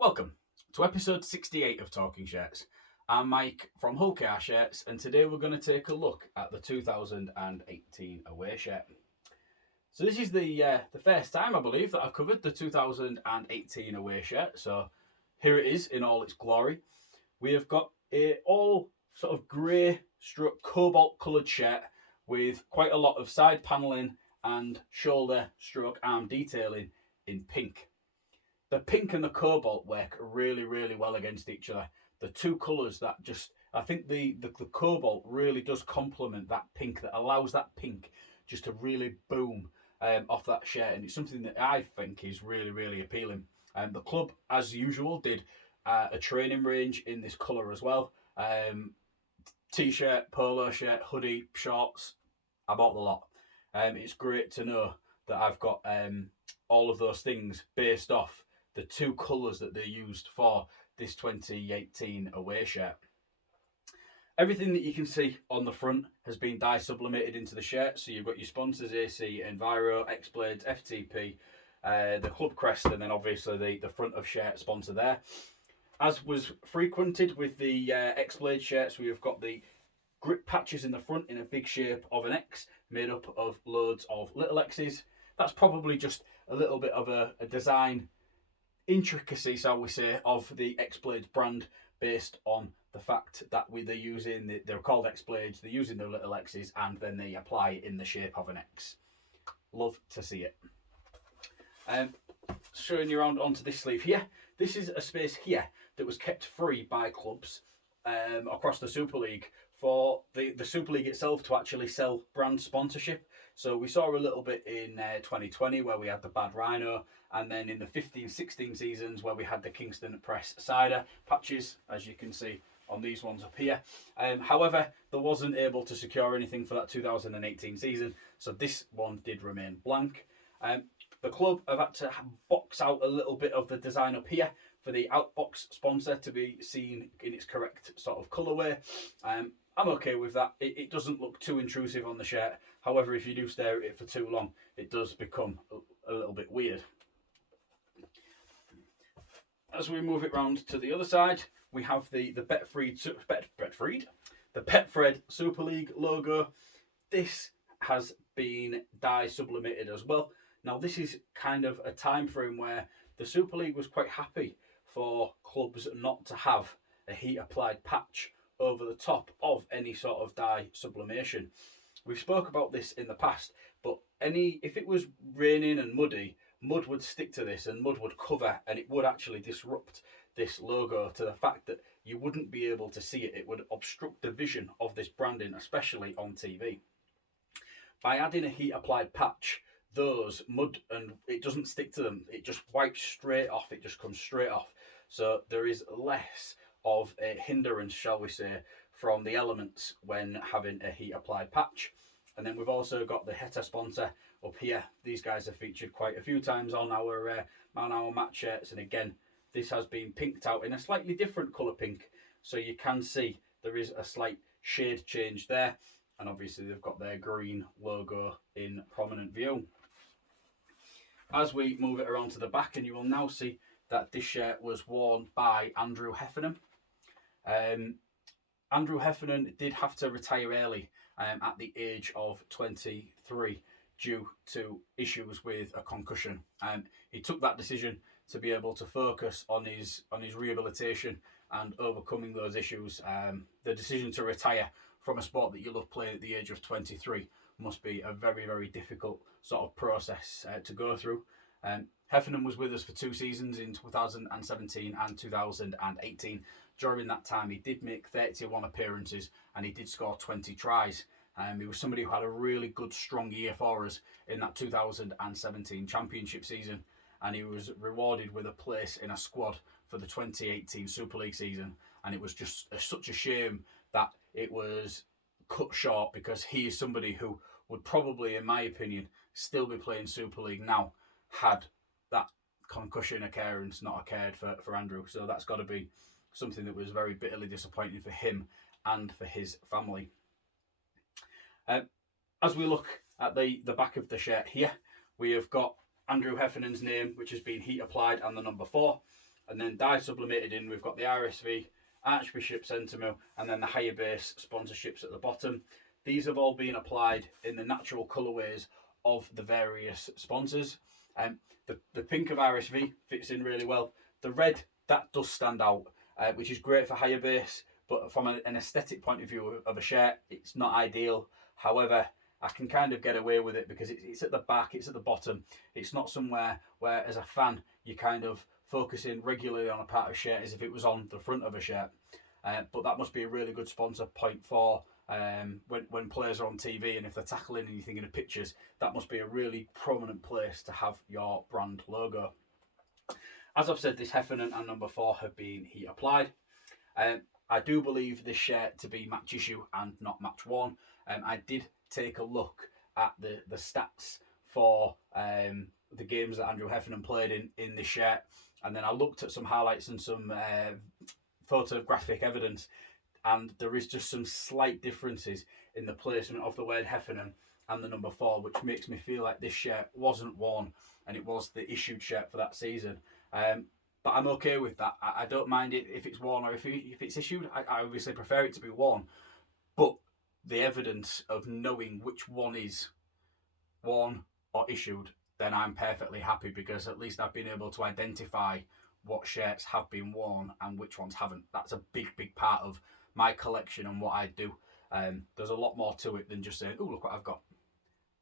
Welcome to episode 68 of Talking Shirts. I'm Mike from Hull KR Shirts, and today we're going to take a look at the 2018 away shirt. So this is the first time, I believe, that I've covered the 2018 away shirt. So here it is in all its glory. We have got a all sort of grey stroke cobalt coloured shirt with quite a lot of side panelling and shoulder stroke arm detailing in pink. The pink and the cobalt work really, really well against each other. The two colours that just, I think the cobalt really does complement that pink, that allows that pink just to really boom off that shirt. And it's something that I think is really, really appealing. The club, as usual, did a training range in this colour as well. T-shirt, polo shirt, hoodie, shorts. I bought the lot. It's great to know that I've got all of those things based off the two colours that they used for this 2018 away shirt. Everything that you can see on the front has been dye sublimated into the shirt. So you've got your sponsors, AC, Enviro, X-Blades, FTP, the club crest, and then obviously the front of shirt sponsor there. As was frequented with the X-Blade shirts, we have got the grip patches in the front in a big shape of an X made up of loads of little X's. That's probably just a little bit of a design intricacy, shall we say, of the X-Blades brand based on the fact that they're called X-Blades, they're using their little X's and then they apply it in the shape of an X. Love to see it. Showing you around onto this sleeve here. This is a space here that was kept free by clubs across the Super League for the Super League itself to actually sell brand sponsorship. So we saw a little bit in 2020 where we had the Bad Rhino, and then in the 15-16 seasons where we had the Kingston Press Cider patches, as you can see on these ones up here. However, there wasn't able to secure anything for that 2018 season, so this one did remain blank. The club have had to box out a little bit of the design up here for the outbox sponsor to be seen in its correct sort of colourway. I'm okay with that. It doesn't look too intrusive on the shirt. However, if you do stare at it for too long, it does become a little bit weird. As we move it round to the other side, we have the Betfred Super League logo. This has been dye sublimated as well. Now, this is kind of a time frame where the Super League was quite happy for clubs not to have a heat applied patch over the top of any sort of dye sublimation. We've spoke about this in the past, but if it was raining and muddy, mud would stick to this and mud would cover, and it would actually disrupt this logo to the fact that you wouldn't be able to see it. It would obstruct the vision of this branding, especially on TV. By adding a heat applied patch, those mud and it doesn't stick to them, it just wipes straight off, it just comes straight off. So there is less of a hindrance, shall we say, from the elements when having a heat applied patch. And then we've also got the Heta sponsor up here. These guys have featured quite a few times on our match shirts, and again, this has been pinked out in a slightly different colour pink, so you can see there is a slight shade change there, and obviously they've got their green logo in prominent view. As we move it around to the back, and you will now see that this shirt was worn by Andrew Heffernan. Andrew Heffernan did have to retire early at the age of 23 due to issues with a concussion. He took that decision to be able to focus on his rehabilitation and overcoming those issues. The decision to retire from a sport that you love playing at the age of 23 must be a very, very difficult sort of process to go through. Heffernan was with us for 2 seasons in 2017 and 2018. During that time, he did make 31 appearances and he did score 20 tries. He was somebody who had a really good, strong year for us in that 2017 championship season, and he was rewarded with a place in a squad for the 2018 Super League season. And it was just such a shame that it was cut short, because he is somebody who would probably, in my opinion, still be playing Super League now had that concussion occurrence not occurred for Andrew. So that's got to be something that was very bitterly disappointing for him and for his family. As we look at the back of the shirt here, we have got Andrew Heffernan's name, which has been heat applied, and the number 4. And then dye sublimated in, we've got the RSV, Archbishop Centimo, and then the higher base sponsorships at the bottom. These have all been applied in the natural colourways of the various sponsors. The pink of RSV fits in really well. The red, that does stand out, which is great for higher base, but from an aesthetic point of view of a shirt, it's not ideal. However, I can kind of get away with it because it's at the back, it's at the bottom. It's not somewhere where, as a fan, you kind of focusing regularly on a part of shirt as if it was on the front of a shirt. But that must be a really good sponsor point for when players are on TV, and if they're tackling and you're thinking of pictures, that must be a really prominent place to have your brand logo. As I've said, this Heffernan and number 4 have been heat applied. I do believe this shirt to be match issue and not match worn. I did take a look at the stats for the games that Andrew Heffernan played in this shirt, and then I looked at some highlights and some photographic evidence, and there is just some slight differences in the placement of the word Heffernan and the number 4, which makes me feel like this shirt wasn't worn and it was the issued shirt for that season. But I'm okay with that. I don't mind it if it's worn or if it's issued. I obviously prefer it to be worn, but the evidence of knowing which one is worn or issued, then I'm perfectly happy, because at least I've been able to identify what shirts have been worn and which ones haven't. That's a big part of my collection and what I do. There's a lot more to it than just saying, oh, look what I've got.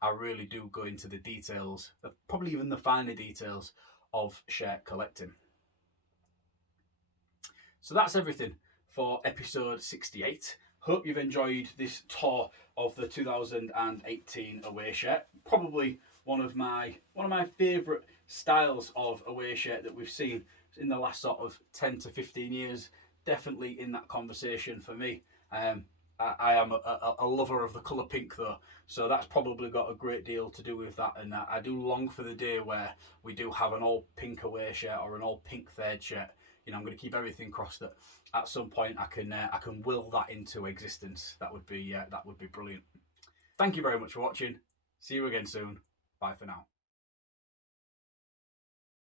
I really do go into the details, probably even the finer details of shirt collecting. So that's everything for episode 68. Hope you've enjoyed this tour of the 2018 away shirt. Probably one of my favourite styles of away shirt that we've seen in the last sort of 10 to 15 years. Definitely in that conversation for me. I am a lover of the colour pink though, so that's probably got a great deal to do with that, and I do long for the day where we do have an all pink away shirt or an all pink third shirt. You know, I'm going to keep everything crossed that at some point I can will that into existence. That would be brilliant. Thank you very much for watching. See you again soon. Bye for now.